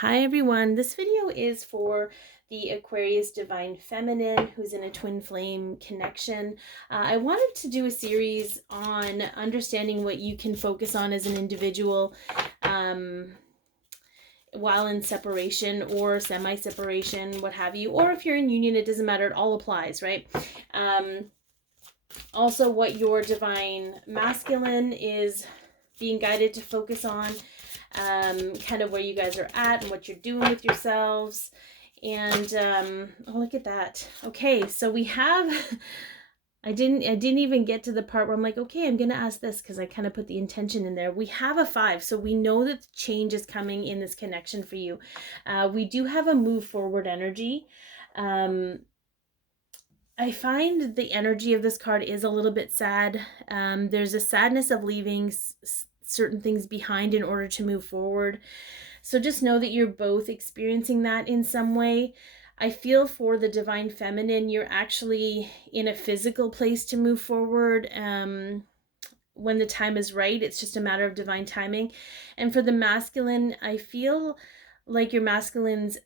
Hi everyone, this video is for the Aquarius Divine Feminine who's in a twin flame connection. I wanted to do a series on understanding what you can focus on as an individual while in separation or semi-separation, what have you, or if you're in union, it doesn't matter, it all applies, right? Also what your divine masculine is being guided to focus on, kind of where you guys are at and what you're doing with yourselves. And oh, look at that. Okay, so we have I didn't even get to the part where I'm like, okay, I'm gonna ask this because I kind of put the intention in there. We have a 5, so we know that change is coming in this connection for you. We do have a move forward energy. I find the energy of this card is a little bit sad. There's a sadness of leaving certain things behind in order to move forward. So just know that you're both experiencing that in some way. I feel for the divine feminine, you're actually in a physical place to move forward when the time is right. It's just a matter of divine timing. And for the masculine, I feel like your masculine's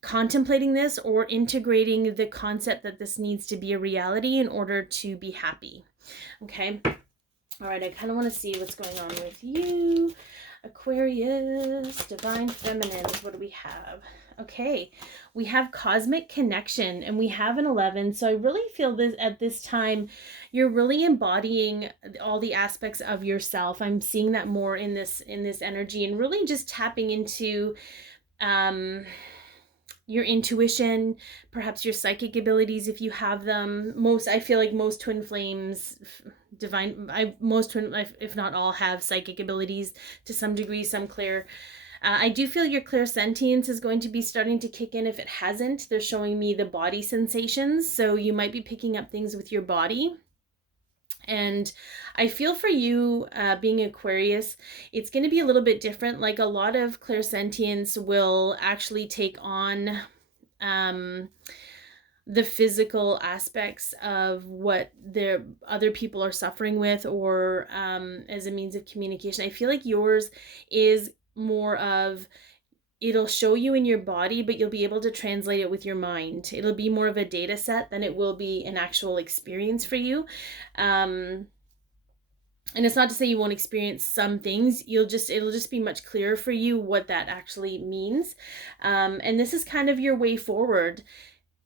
contemplating this or integrating the concept that this needs to be a reality in order to be happy. Okay. All right. I kind of want to see what's going on with you. Aquarius, divine feminine. What do we have? Okay. We have cosmic connection and we have an 11. So I really feel this at this time, you're really embodying all the aspects of yourself. I'm seeing that more in this energy and really just tapping into, your intuition, perhaps your psychic abilities if you have them. I feel like most twin flames, if not all, have psychic abilities to some degree, some clear. I do feel your clairsentience is going to be starting to kick in. If it hasn't, they're showing me the body sensations, so you might be picking up things with your body. And I feel for you, being Aquarius, it's going to be a little bit different. Like a lot of clairsentience will actually take on the physical aspects of what their other people are suffering with, or as a means of communication. I feel like yours is more of, it'll show you in your body, but you'll be able to translate it with your mind. It'll be more of a data set than it will be an actual experience for you. And it's not to say you won't experience some things. It'll just be much clearer for you what that actually means. And this is kind of your way forward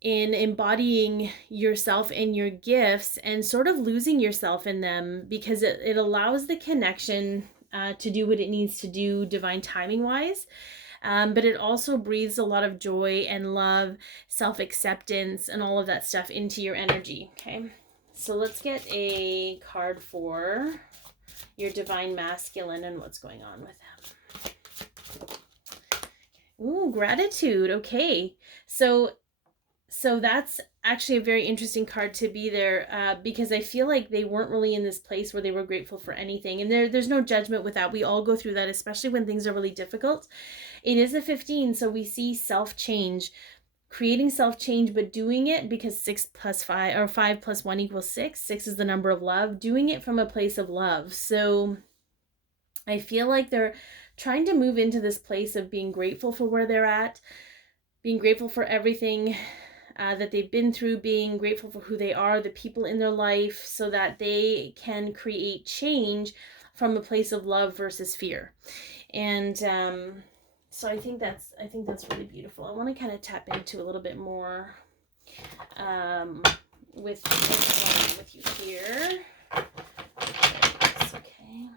in embodying yourself and your gifts and sort of losing yourself in them, because it allows the connection to do what it needs to do divine timing wise. But it also breathes a lot of joy and love, self-acceptance, and all of that stuff into your energy. Okay, so let's get a card for your divine masculine and what's going on with them. Ooh, gratitude. Okay, so that's actually a very interesting card to be there, because I feel like they weren't really in this place where they were grateful for anything. And there's no judgment with that. We all go through that, especially when things are really difficult. It is a 15, so we see self-change, creating self-change, but doing it because 6 plus 5, or 5 plus 1 equals 6. 6 is the number of love. Doing it from a place of love. So I feel like they're trying to move into this place of being grateful for where they're at, being grateful for everything that they've been through, being grateful for who they are, the people in their life, so that they can create change from a place of love versus fear. And so I think that's really beautiful. I want to kind of tap into a little bit more with you here. Okay.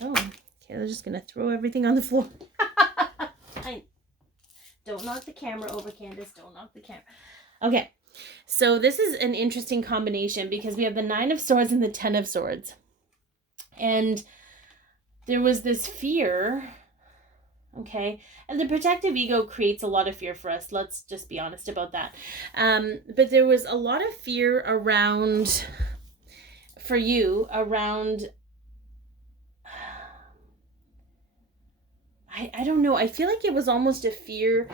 Oh, okay, they're just gonna throw everything on the floor. Don't knock the camera over, Candace. Don't knock the camera. Okay, so this is an interesting combination because we have the 9 of Swords and the 10 of Swords. And there was this fear, okay? And the protective ego creates a lot of fear for us. Let's just be honest about that. But there was a lot of fear around, for you, around, I don't know. I feel like it was almost a fear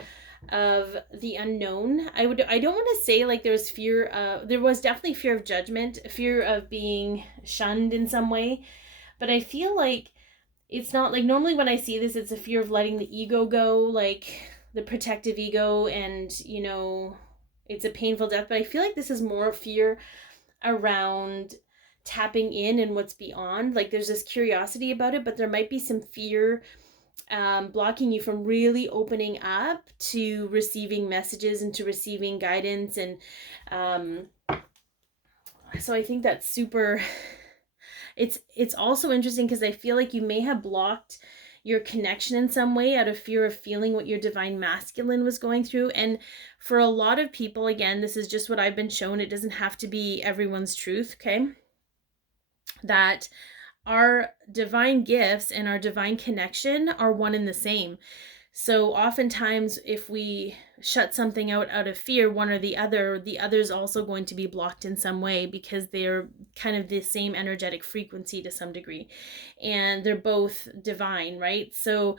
of the unknown. I don't want to say like there's fear, there was definitely fear of judgment, fear of being shunned in some way, but I feel like it's not like, normally when I see this, it's a fear of letting the ego go, like the protective ego, and it's a painful death. But I feel like this is more fear around tapping in and what's beyond. Like there's this curiosity about it, but there might be some fear blocking you from really opening up to receiving messages and to receiving guidance. And um, so I think that's super. It's also interesting because I feel like you may have blocked your connection in some way out of fear of feeling what your divine masculine was going through. And for a lot of people, again, this is just what I've been shown. It doesn't have to be everyone's truth, okay? That our divine gifts and our divine connection are one and the same. So oftentimes if we shut something out of fear, one or the other is also going to be blocked in some way, because they're kind of the same energetic frequency to some degree, and they're both divine, right? So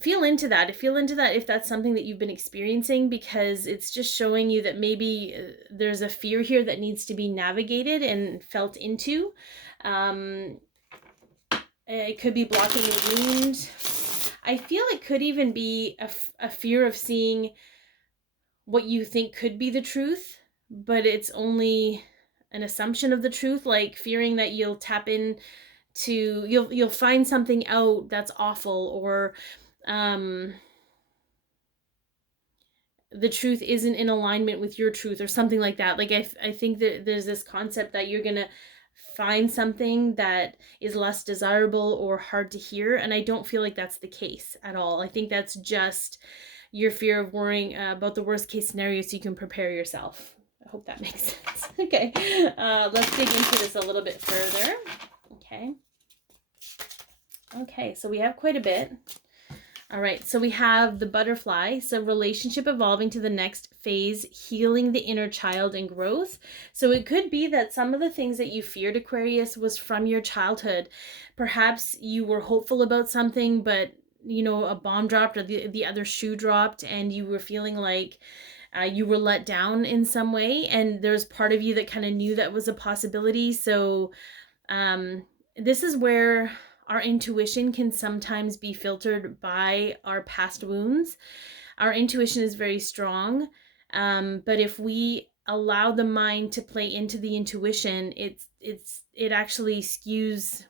feel into that if that's something that you've been experiencing, because it's just showing you that maybe there's a fear here that needs to be navigated and felt into. It could be blocking a wound. I feel it could even be a fear of seeing what you think could be the truth, but it's only an assumption of the truth, like fearing that you'll tap in to, you'll find something out that's awful, or the truth isn't in alignment with your truth, or something like that. Like I think that there's this concept that you're gonna find something that is less desirable or hard to hear, and I don't feel like that's the case at all. I think that's just your fear of worrying about the worst case scenario so you can prepare yourself. I hope that makes sense. Okay, let's dig into this a little bit further. Okay, so we have quite a bit. All right, so we have the butterfly. So relationship evolving to the next phase, healing the inner child and growth. So it could be that some of the things that you feared, Aquarius, was from your childhood. Perhaps you were hopeful about something, but a bomb dropped, or the other shoe dropped, and you were feeling like you were let down in some way. And there's part of you that kind of knew that was a possibility. So this is where our intuition can sometimes be filtered by our past wounds. Our intuition is very strong, but if we allow the mind to play into the intuition, it actually skews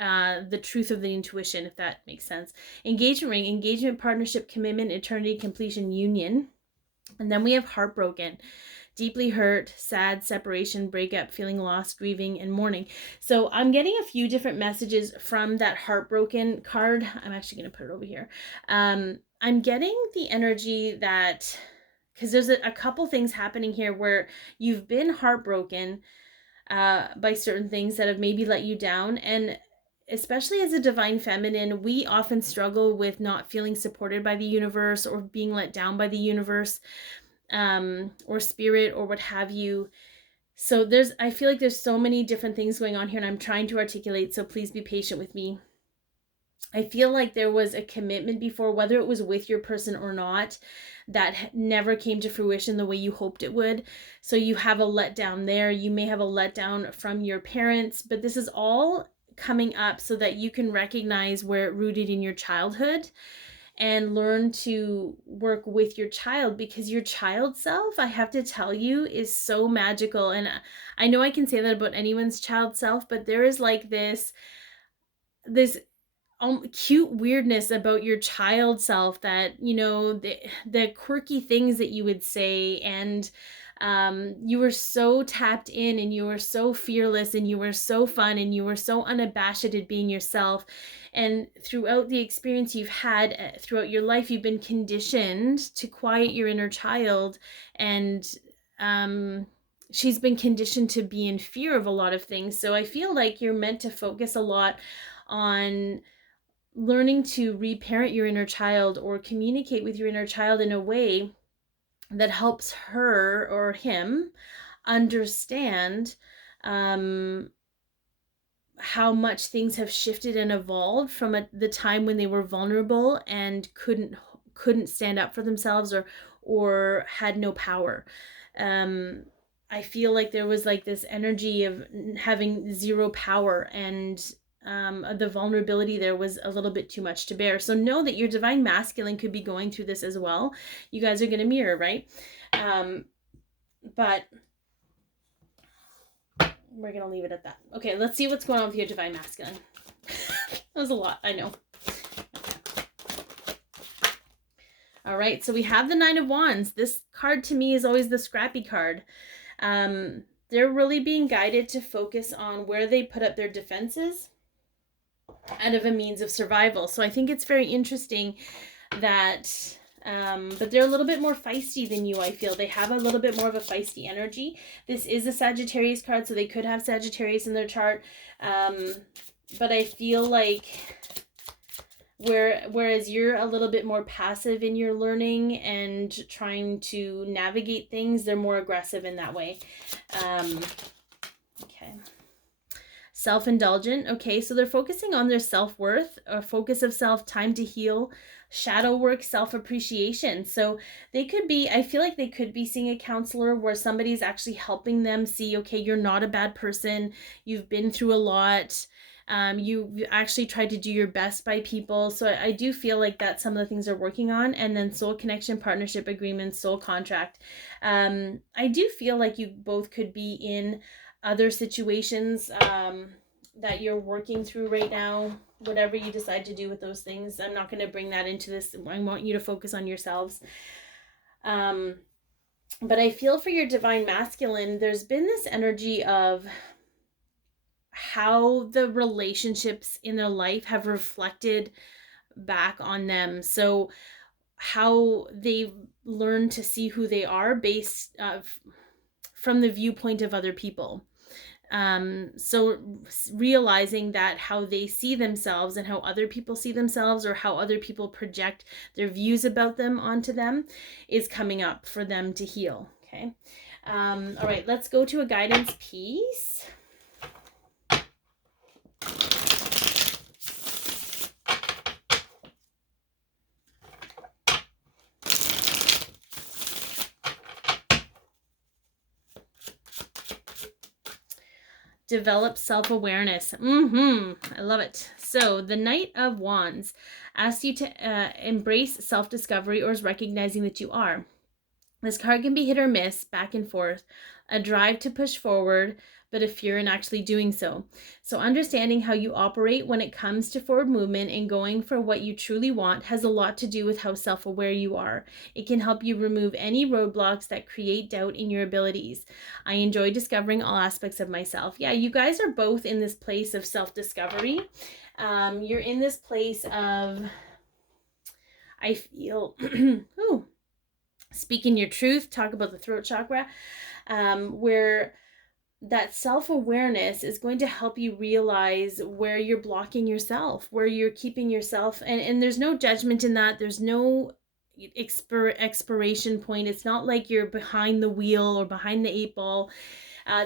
the truth of the intuition, if that makes sense. Engagement ring, engagement, partnership, commitment, eternity, completion, union. And then we have heartbroken. Deeply hurt, sad, separation, breakup, feeling lost, grieving, and mourning. So I'm getting a few different messages from that heartbroken card. I'm actually going to put it over here. I'm getting the energy that, because there's a couple things happening here where you've been heartbroken by certain things that have maybe let you down. And especially as a divine feminine, we often struggle with not feeling supported by the universe, or being let down by the universe, or spirit, or what have you. So I feel like there's so many different things going on here, and I'm trying to articulate, so please be patient with me. I feel like there was a commitment before, whether it was with your person or not, that never came to fruition the way you hoped it would. So you have a letdown there. You may have a letdown from your parents, but this is all coming up so that you can recognize where it rooted in your childhood and learn to work with your child, because your child self, I have to tell you, is so magical. And I know I can say that about anyone's child self, but there is like this cute weirdness about your child self, that the quirky things that you would say, and you were so tapped in, and you were so fearless, and you were so fun, and you were so unabashed at being yourself. And throughout the experience you've had throughout your life, you've been conditioned to quiet your inner child, and she's been conditioned to be in fear of a lot of things. So I feel like you're meant to focus a lot on learning to reparent your inner child, or communicate with your inner child in a way that helps her or him understand how much things have shifted and evolved from the time when they were vulnerable and couldn't stand up for themselves or had no power. I feel like there was like this energy of having zero power, and the vulnerability there was a little bit too much to bear. So know that your divine masculine could be going through this as well. You guys are going to mirror, right? But we're going to leave it at that. Okay, let's see what's going on with your divine masculine. That was a lot, I know. All right, so we have the Nine of Wands. This card to me is always the scrappy card. They're really being guided to focus on where they put up their defenses out of a means of survival. So I think it's very interesting that, but they're a little bit more feisty than you, I feel. They have a little bit more of a feisty energy. This is a Sagittarius card, so they could have Sagittarius in their chart. But I feel like whereas you're a little bit more passive in your learning and trying to navigate things, they're more aggressive in that way. Okay. Self-indulgent. Okay, so they're focusing on their self-worth, or focus of self, time to heal, shadow work, self-appreciation. So they could be, I feel like they could be seeing a counselor where somebody's actually helping them see, okay, you're not a bad person. You've been through a lot. You actually tried to do your best by people. So I do feel like that's some of the things they're working on. And then soul connection, partnership agreement, soul contract. I do feel like you both could be in other situations that you're working through right now. Whatever you decide to do with those things, I'm not going to bring that into this. I want you to focus on yourselves. But I feel for your divine masculine, there's been this energy of how the relationships in their life have reflected back on them. So how they've learned to see who they are based from the viewpoint of other people. So realizing that how they see themselves and how other people see themselves, or how other people project their views about them onto them, is coming up for them to heal. Okay. All right, let's go to a guidance piece. Develop self-awareness. I love it. So the Knight of Wands asks you to embrace self-discovery, or is recognizing that you are. This card can be hit or miss, back and forth, a drive to push forward, but a fear in actually doing so. So understanding how you operate when it comes to forward movement and going for what you truly want has a lot to do with how self-aware you are. It can help you remove any roadblocks that create doubt in your abilities. I enjoy discovering all aspects of myself. Yeah, you guys are both in this place of self-discovery. You're in this place of, I feel, speaking your truth, talk about the throat chakra, where that self-awareness is going to help you realize where you're blocking yourself, where you're keeping yourself, and there's no judgment in that. There's no expiration point. It's not like you're behind the wheel or behind the 8 ball.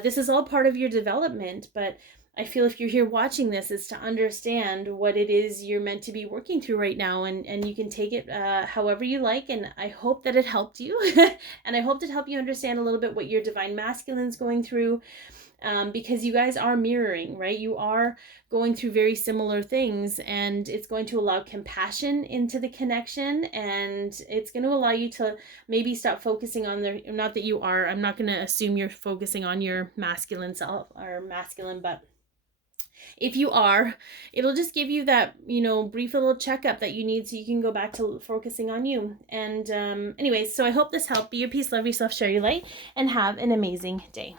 This is all part of your development, but I feel if you're here watching this, is to understand what it is you're meant to be working through right now, and you can take it however you like, and I hope that it helped you. And I hope to help you understand a little bit what your divine masculine's going through, because you guys are mirroring, right? You are going through very similar things, and it's going to allow compassion into the connection, and it's going to allow you to maybe stop focusing on not that you are, I'm not going to assume you're focusing on your masculine self or masculine, but if you are, it'll just give you that, brief little checkup that you need so you can go back to focusing on you. And anyways, so I hope this helped. Be your peace, love yourself, share your light, and have an amazing day.